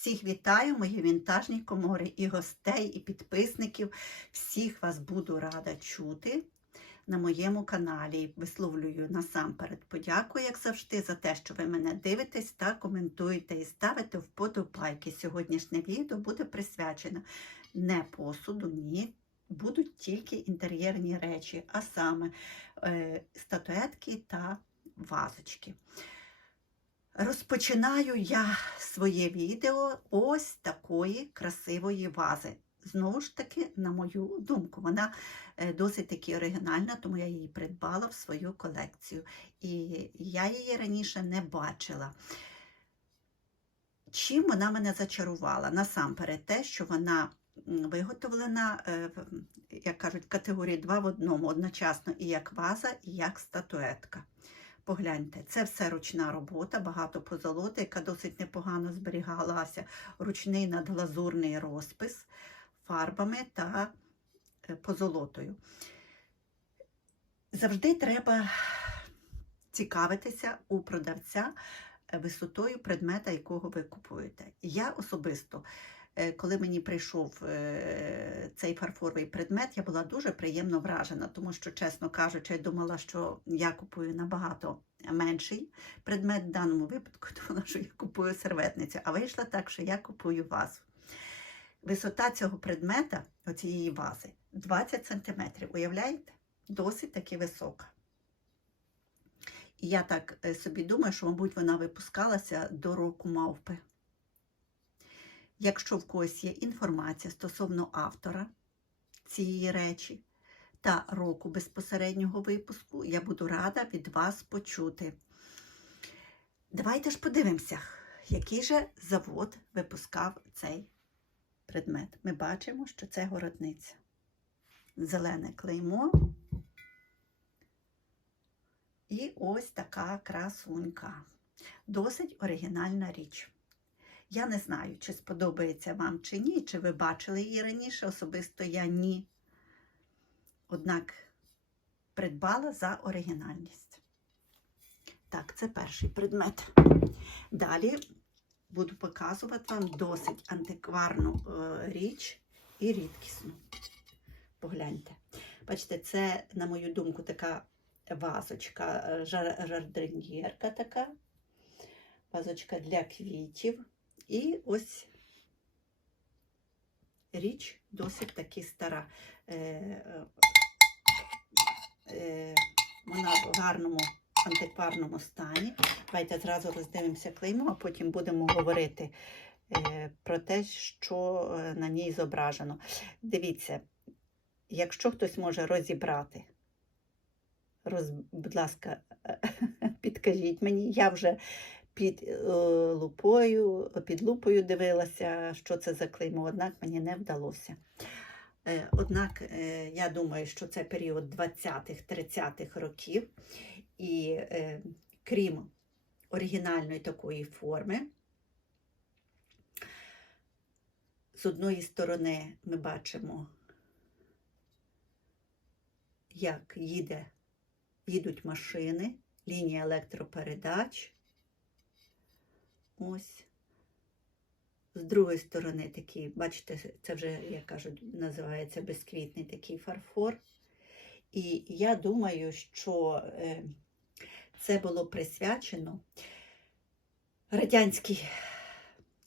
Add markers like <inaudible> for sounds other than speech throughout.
Всіх вітаю, мої вінтажні комори, і гостей, і підписників. Всіх вас буду рада чути на моєму каналі. Висловлюю насамперед подяку, як завжди, за те, що ви мене дивитесь та коментуєте і ставите вподобайки. Сьогоднішнє відео буде присвячено не посуду, ні. Будуть тільки інтер'єрні речі, а саме е, статуетки та вазочки. Розпочинаю я своє відео ось такої красивої вази. Знову ж таки, на мою думку, вона е, досить таки оригінальна, тому я її придбала в свою колекцію. І я її раніше не бачила. Чим вона мене зачарувала? Насамперед, те, що вона виготовлена, е, як кажуть, в категорії 2 в одному, одночасно і як ваза, і як статуетка. Погляньте, це все ручна робота, багато позолоти, яка досить непогано зберігалася, ручний надглазурний розпис фарбами та е, позолотою. Завжди треба цікавитися у продавця е, висотою предмета, якого ви купуєте. Я особисто, коли мені прийшов е, цей фарфоровий предмет, я була дуже приємно вражена, тому що, чесно кажучи, я думала, що я купую набагато менший предмет в даному випадку, <laughs> тому що я купую серветницю, а вийшло так, що я купую вазу. Висота цього предмета, оцієї вази, 20 см. Уявляєте? Досить таки висока. І я так е, собі думаю, що, мабуть, вона випускалася до року мавпи. Якщо в когось є інформація стосовно автора цієї речі та року безпосереднього випуску, я буду рада від вас почути. Давайте ж подивимося, який же завод випускав цей предмет. Ми бачимо, що це городниця. Зелене клеймо. І ось така красунька. Досить оригінальна річ. Я не знаю, чи сподобається вам чи ні, чи ви бачили її раніше, особисто я ні. Однак придбала за оригінальність. Так, це перший предмет. Далі буду показувати вам досить антикварну е, річ і рідкісну. Погляньте. Бачите, це, на мою думку, така вазочка, е, жар- жардиньєрка така, вазочка для квітів. І ось річ досить таки стара. Е, е, е, вона в гарному антикварному стані. Давайте зразу роздивимося клеймо, а потім будемо говорити е, про те, що е, на ній зображено. Дивіться, якщо хтось може розібрати, роз, будь ласка, <laughs> підкажіть мені, я вже під е, лупою, під лупою дивилася, що це за клеймо, однак мені не вдалося. Е, Однак е, я думаю, що це період 20-30-х років, і крім оригінальної такої форми, з одної сторони ми бачимо, як їде, їдуть машини, лінія електропередач. Ось. З другої сторони такий, бачите, це вже, як кажуть, називається безквітний такий фарфор. І я думаю, що е, це було присвячено радянській,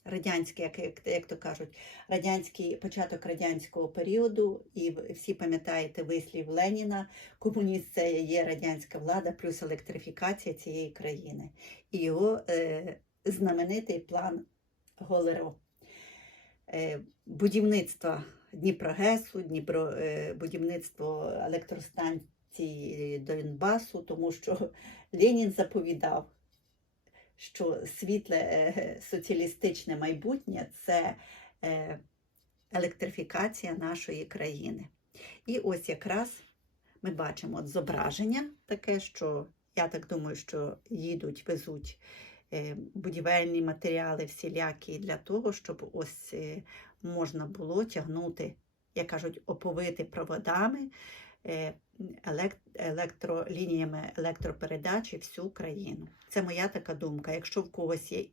радянський, як, як, то кажуть, радянський початок радянського періоду. І всі пам'ятаєте вислів Леніна: комуніст це є радянська влада плюс електрифікація цієї країни. І його е, знаменитий план Голеро. Е, будівництво Дніпрогесу, Дніпро, е, будівництво електростанцій Донбасу, тому що Ленін заповідав, що світле е, соціалістичне майбутнє це електрифікація нашої країни. І ось якраз ми бачимо зображення таке, що я так думаю, що їдуть, везуть будівельні матеріали всілякі для того, щоб ось е, можна було тягнути, як кажуть, оповити проводами е, електролініями електропередачі всю країну. Це моя така думка. Якщо в когось є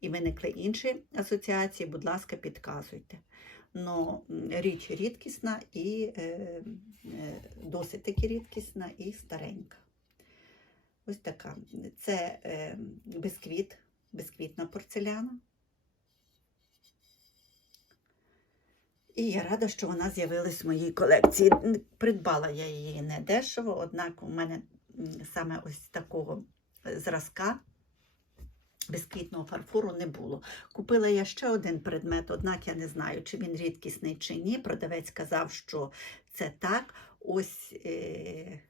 і виникли інші асоціації, будь ласка, підказуйте. Но річ рідкісна і е, е, досить таки рідкісна і старенька. Ось така. Це е, бисквіт, бисквітна порцеляна. І я рада, що вона з'явилась в моїй колекції. Придбала я її не дешево, однак у мене саме ось такого е, зразка безквітного фарфору не було. Купила я ще один предмет, однак я не знаю, чи він рідкісний чи ні. Продавець казав, що це так. Ось е,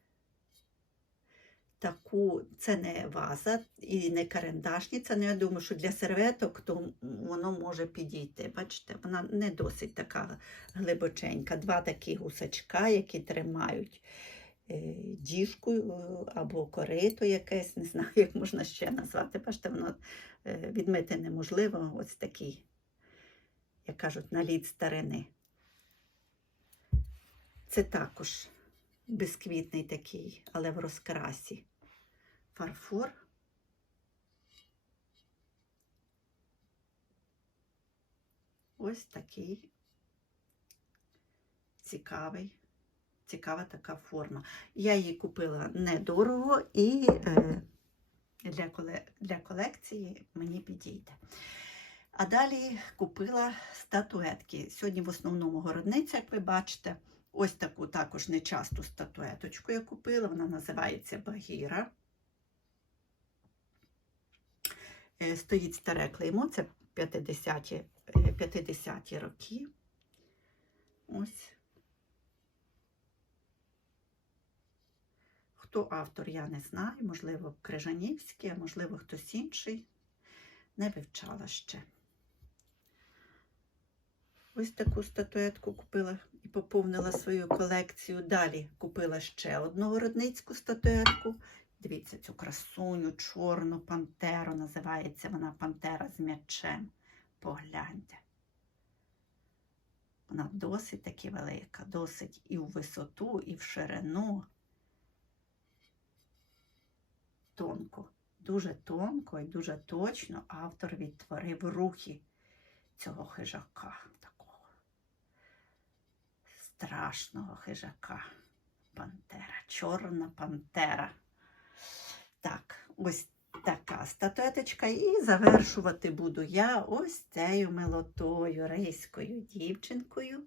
таку, це не ваза і не карандашниця. Ну, я думаю, що для серветок то воно може підійти. Бачите, вона не досить така глибоченька. Два такі гусачка, які тримають е, діжку е, або корито якесь, не знаю, як можна ще назвати. Бачите, воно е, відмити неможливо. Ось такий, як кажуть, наліт старини. Це також бисквітний такий, але в розкрасі. Фарфор. Ось такий цікавий, цікава така форма. Я її купила недорого і е, для, для колекції мені підійде. А далі купила статуетки. Сьогодні в основному городниця, як ви бачите. Ось таку також нечасту статуеточку я купила. Вона називається Багіра. Е, Стоїть старе клеймо, це 50-ті 50 роки. Ось. Хто автор, я не знаю. Можливо, Крижанівський, а можливо, хтось інший. Не вивчала ще. Ось таку статуетку купила і поповнила свою колекцію. Далі купила ще одну городницьку статуетку. Дивіться цю красуню, чорну пантеру. Називається вона Пантера з м'ячем. Погляньте. Вона досить таки велика, досить і в висоту, і в ширину. Тонко, дуже тонко і дуже точно автор відтворив рухи цього хижака, такого страшного хижака. Пантера, чорна пантера. Так, ось така статуеточка. І завершувати буду я ось цією милотою, рейською дівчинкою,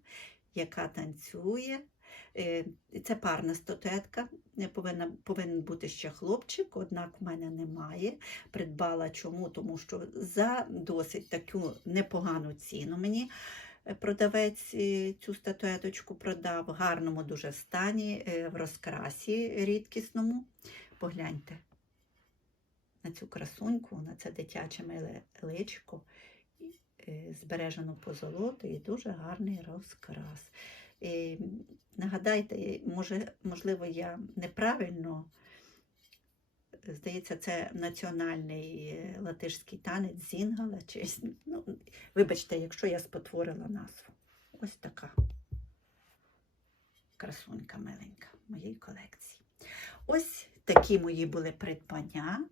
яка танцює. Е, Це парна статуетка, повинна, повинен бути ще хлопчик, однак в мене немає. Придбала чому? Тому що за досить таку непогану ціну мені е, продавець е, цю статуеточку продав в гарному дуже стані, в розкрасі рідкісному. Погляньте на цю красуньку, на це дитяче миле личко, і, е, збережено по золоту і дуже гарний розкрас. Е, Нагадайте, може, можливо, я неправильно, здається, це національний е, латишський танець Зінгала. Чи, ну, вибачте, якщо я спотворила назву. Ось така красунька миленька моїй колекції. Ось такі мої були придбання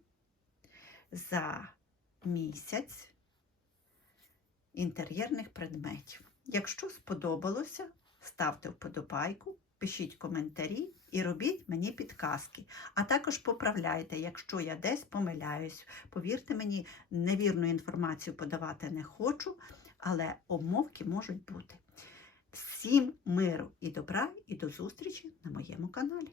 за місяць інтер'єрних предметів. Якщо сподобалося, ставте вподобайку, пишіть коментарі і робіть мені підказки. А також поправляйте, якщо я десь помиляюсь. Повірте мені, невірну інформацію подавати не хочу, але обмовки можуть бути. Всім миру і добра, і до зустрічі на моєму каналі.